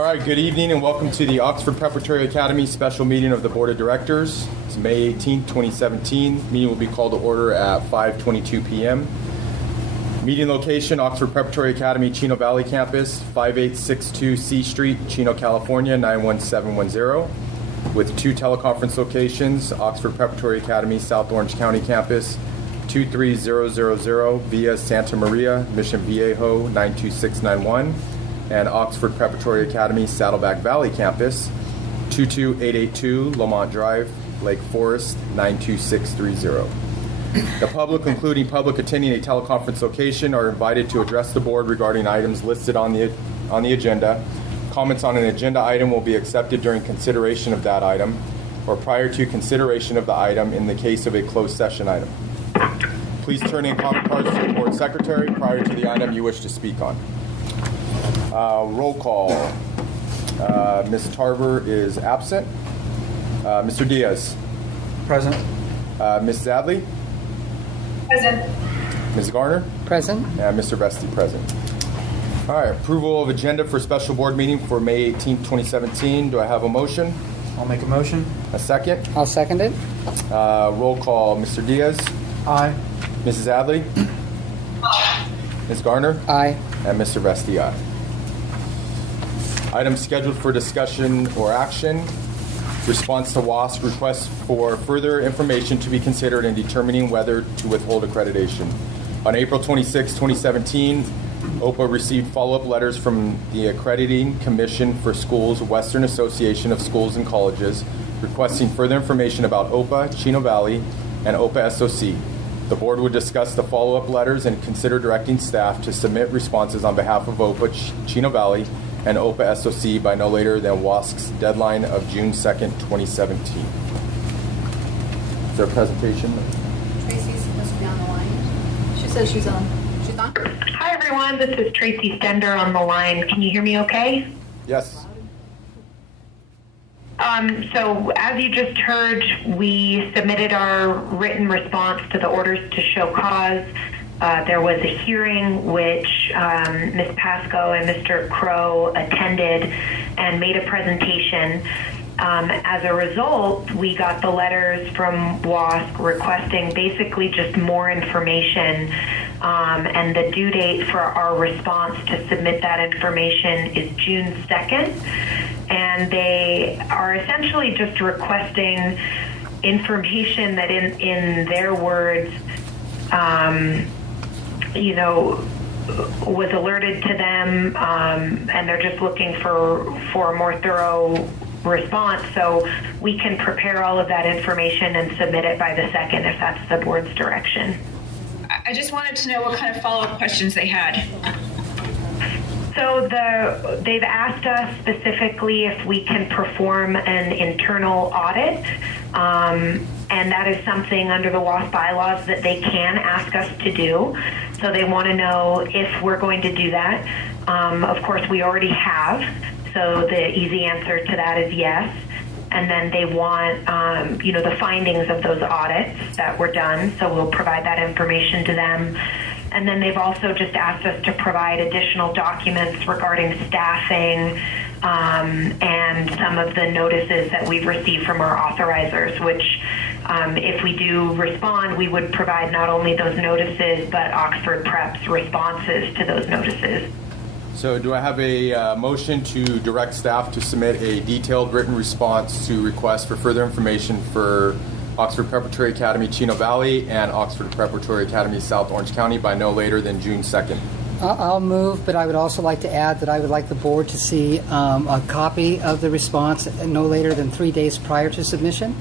All right, good evening and welcome to the Oxford Preparatory Academy special meeting of the Board of Directors. It's May 18th, 2017. Meeting will be called to order at 5:22 p.m. Meeting location, Oxford Preparatory Academy, Chino Valley Campus, 5862 C Street, Chino, California, 91710. With two teleconference locations, Oxford Preparatory Academy, South Orange County Campus, 23000 via Santa Maria, Mission Viejo, 92691. And Oxford Preparatory Academy, Saddleback Valley Campus, 22882 Lamont Drive, Lake Forest, 92630. The public, including public attending a teleconference location, are invited to address the board regarding items listed on the agenda. Comments on an agenda item will be accepted during consideration of that item or prior to consideration of the item in the case of a closed session item. Please turn in comment cards to the board secretary prior to the item you wish to speak on. Roll call. Ms. Tarver is absent. Mr. Diaz. Present. Ms. Zadley. Present. Ms. Garner. Present. And Mr. Vesti present. All right, approval of agenda for special board meeting for May 18th, 2017. Do I have a motion? I'll make a motion. A second? I'll second it. Roll call. Mr. Diaz. Aye. Mrs. Adley. Ms. Garner. Aye. And Mr. Vesti, aye. Items scheduled for discussion or action. Response to WASP requests for further information to be considered in determining whether to withhold accreditation. On April 26, 2017, OPA received follow-up letters from the Accrediting Commission for Schools, Western Association of Schools and Colleges, requesting further information about OPA, Chino Valley, and OPA SOC. The board would discuss the follow-up letters and consider directing staff to submit responses on behalf of OPA, Chino Valley, and OPA SOC by no later than WASC's deadline of June 2nd, 2017. Is there a presentation? Tracy's supposed to be on the line. She says she's on. She's on? Hi, everyone. This is Tracy Stender on the line. Can you hear me okay? Yes. So as you just heard, we submitted our written response to the orders to show cause. There was a hearing which Ms. Pasco and Mr. Crow attended and made a presentation. As a result, we got the letters from WASP requesting basically just more information, and the due date for our response to submit that information is June 2nd, and they are essentially just requesting information that in their words, was alerted to them, and they're just looking for a more thorough response so we can prepare all of that information and submit it by the 2nd if that's the board's direction. I just wanted to know what kind of follow-up questions they had. So they've asked us specifically if we can perform an internal audit, and that is something under the WASP bylaws that they can ask us to do. So they want to know if we're going to do that. Of course, we already have, so the easy answer to that is yes. And then they want, the findings of those audits that were done, so we'll provide that information to them. And then they've also just asked us to provide additional documents regarding staffing and some of the notices that we've received from our authorizers, which if we do respond, we would provide not only those notices, but Oxford Prep's responses to those notices. So do I have a motion to direct staff to submit a detailed written response to requests for further information for Oxford Preparatory Academy, Chino Valley, and Oxford Preparatory Academy, South Orange County by no later than June 2nd? I'll move, but I would also like to add that I would like the board to see a copy of the response no later than 3 days prior to submission.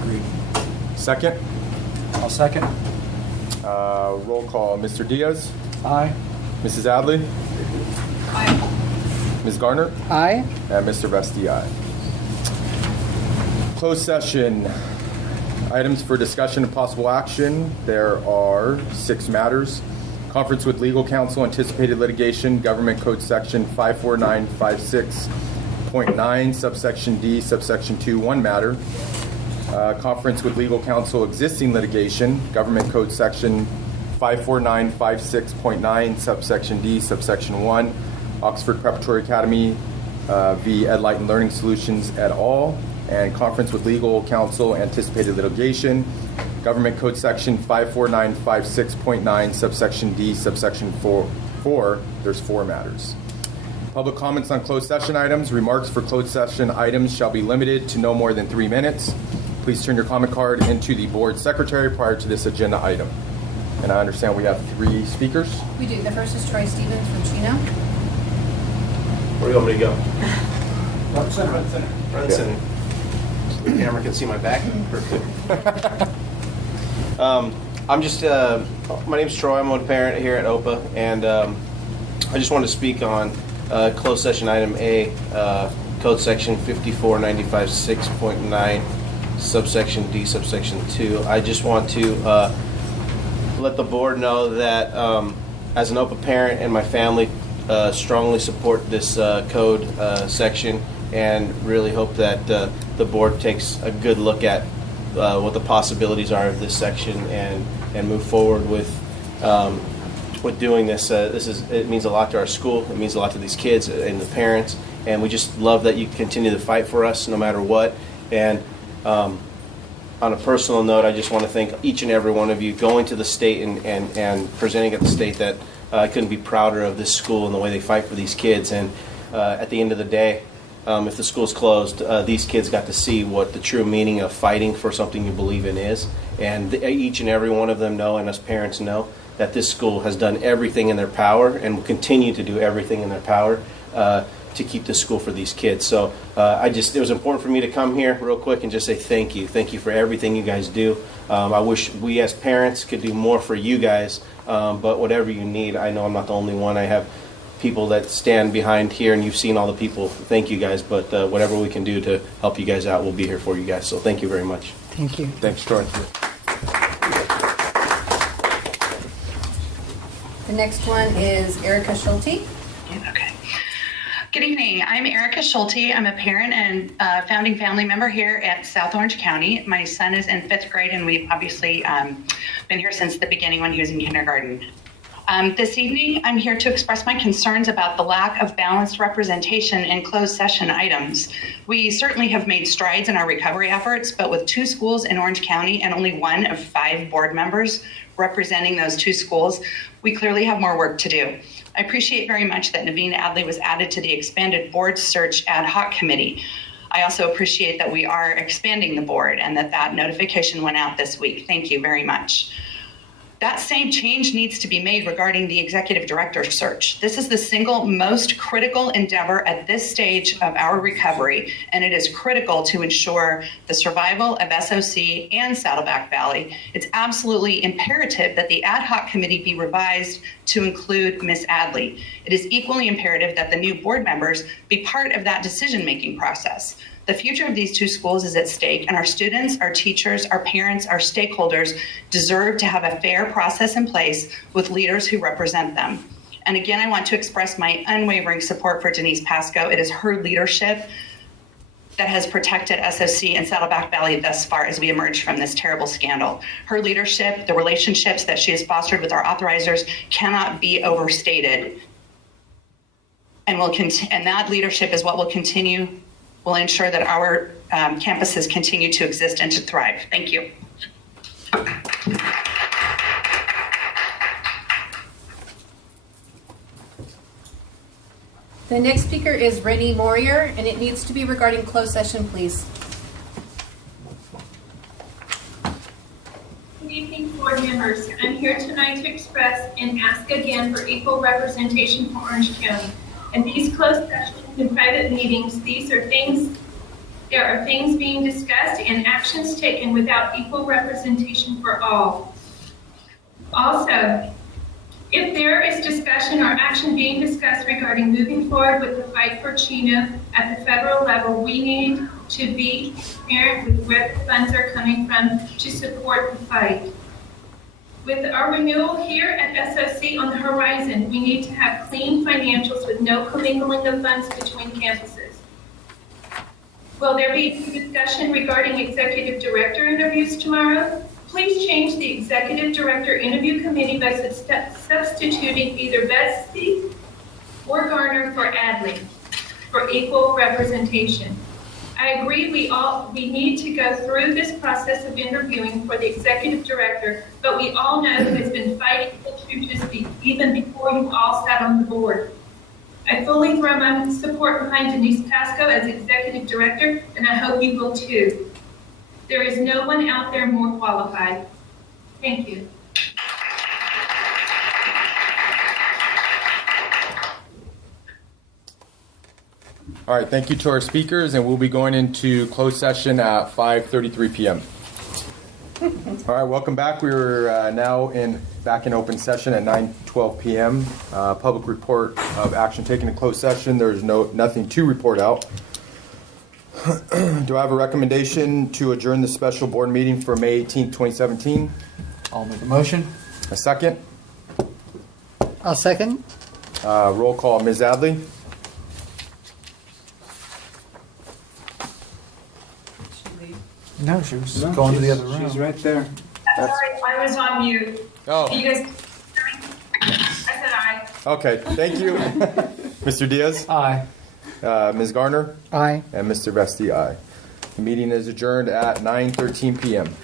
Agreed. Second? I'll second. Roll call. Mr. Diaz? Aye. Mrs. Adley? Aye. Ms. Garner? Aye. And Mr. Vesti, aye. Closed session. Items for discussion and possible action. There are 6 matters. Conference with legal counsel, anticipated litigation, Government Code Section 54956.9, subsection D, subsection 2, 1 matter. Conference with legal counsel, existing litigation, Government Code Section 54956.9, subsection D, subsection 1, Oxford Preparatory Academy v. Edlight and Learning Solutions et al., and conference with legal counsel, anticipated litigation, Government Code Section 54956.9, subsection D, subsection 4. There's 4 matters. Public comments on closed session items. Remarks for closed session items shall be limited to no more than 3 minutes. Please turn your comment card into the board secretary prior to this agenda item. And I understand we have 3 speakers. We do. The first is Troy Stevens from Chino. Where do you want me to go? Right center. Right in center. So the camera can see my back. Perfect. I'm just, my name's Troy. I'm a parent here at OPA, and I just wanted to speak on closed session item A, code section 54956.9, subsection D, subsection 2. I just want to let the board know that as an OPA parent and my family strongly support this code section, and really hope that the board takes a good look at what the possibilities are of this section and move forward with doing this. It means a lot to our school. It means a lot to these kids and the parents, and we just love that you continue to fight for us no matter what. And on a personal note, I just want to thank each and every one of you going to the state and presenting at the state that I couldn't be prouder of this school and the way they fight for these kids. And at the end of the day, if the school's closed, these kids got to see what the true meaning of fighting for something you believe in is. And each and every one of them know, and us parents know, that this school has done everything in their power and will continue to do everything in their power to keep this school for these kids. So it was important for me to come here real quick and just say thank you. Thank you for everything you guys do. I wish we as parents could do more for you guys, but whatever you need, I know I'm not the only one. I have people that stand behind here, and you've seen all the people. Thank you guys, but whatever we can do to help you guys out, we'll be here for you guys. So thank you very much. Thank you. Thanks, Troy. The next one is Erica Schulte. Okay. Good evening. I'm Erica Schulte. I'm a parent and founding family member here at South Orange County. My son is in 5th grade, and we've obviously been here since the beginning when he was in kindergarten. This evening, I'm here to express my concerns about the lack of balanced representation in closed session items. We certainly have made strides in our recovery efforts, but with 2 schools in Orange County and only 1 of 5 board members representing those 2 schools, we clearly have more work to do. I appreciate very much that Naveen Adley was added to the expanded board search ad hoc committee. I also appreciate that we are expanding the board and that notification went out this week. Thank you very much. That same change needs to be made regarding the executive director search. This is the single most critical endeavor at this stage of our recovery, and it is critical to ensure the survival of SOC and Saddleback Valley. It's absolutely imperative that the ad hoc committee be revised to include Ms. Adley. It is equally imperative that the new board members be part of that decision-making process. The future of these 2 schools is at stake, and our students, our teachers, our parents, our stakeholders deserve to have a fair process in place with leaders who represent them. And again, I want to express my unwavering support for Denise Pasco. It is her leadership that has protected SOC and Saddleback Valley thus far as we emerge from this terrible scandal. Her leadership, the relationships that she has fostered with our authorizers cannot be overstated. And that leadership is what will ensure that our campuses continue to exist and to thrive. Thank you. The next speaker is Rennie Laurier, and it needs to be regarding closed session, please. Good evening, board members. I'm here tonight to express and ask again for equal representation for Orange County. In these closed sessions and private meetings, there are things being discussed and actions taken without equal representation for all. Also, if there is discussion or action being discussed regarding moving forward with the fight for Chino at the federal level, we need to be transparent with where the funds are coming from to support the fight. With our renewal here at SOC on the horizon, we need to have clean financials with no commingling of funds between campuses. Will there be discussion regarding executive director interviews tomorrow? Please change the executive director interview committee by substituting either Betsy or Garner for Adley for equal representation. I agree we need to go through this process of interviewing for the executive director, but we all know who has been fighting the truth to speak even before you all sat on the board. I fully throw my support behind Denise Pasco as executive director, and I hope you will too. There is no one out there more qualified. Thank you. All right, thank you to our speakers, and we'll be going into closed session at 5:33 p.m. All right, welcome back. We are now back in open session at 9:12 p.m. Public report of action taken in closed session. There's nothing to report out. Do I have a recommendation to adjourn the special board meeting for May 18th, 2017? I'll make a motion. A second? I'll second. Roll call, Ms. Adley? No, she was going to the other room. She's right there. Sorry, I was on mute. Oh, You guys, I said aye. okay, thank you. Mr. Diaz? Aye. Ms. Garner? Aye. And Mr. Vesti, aye. The meeting is adjourned at 9:13 p.m.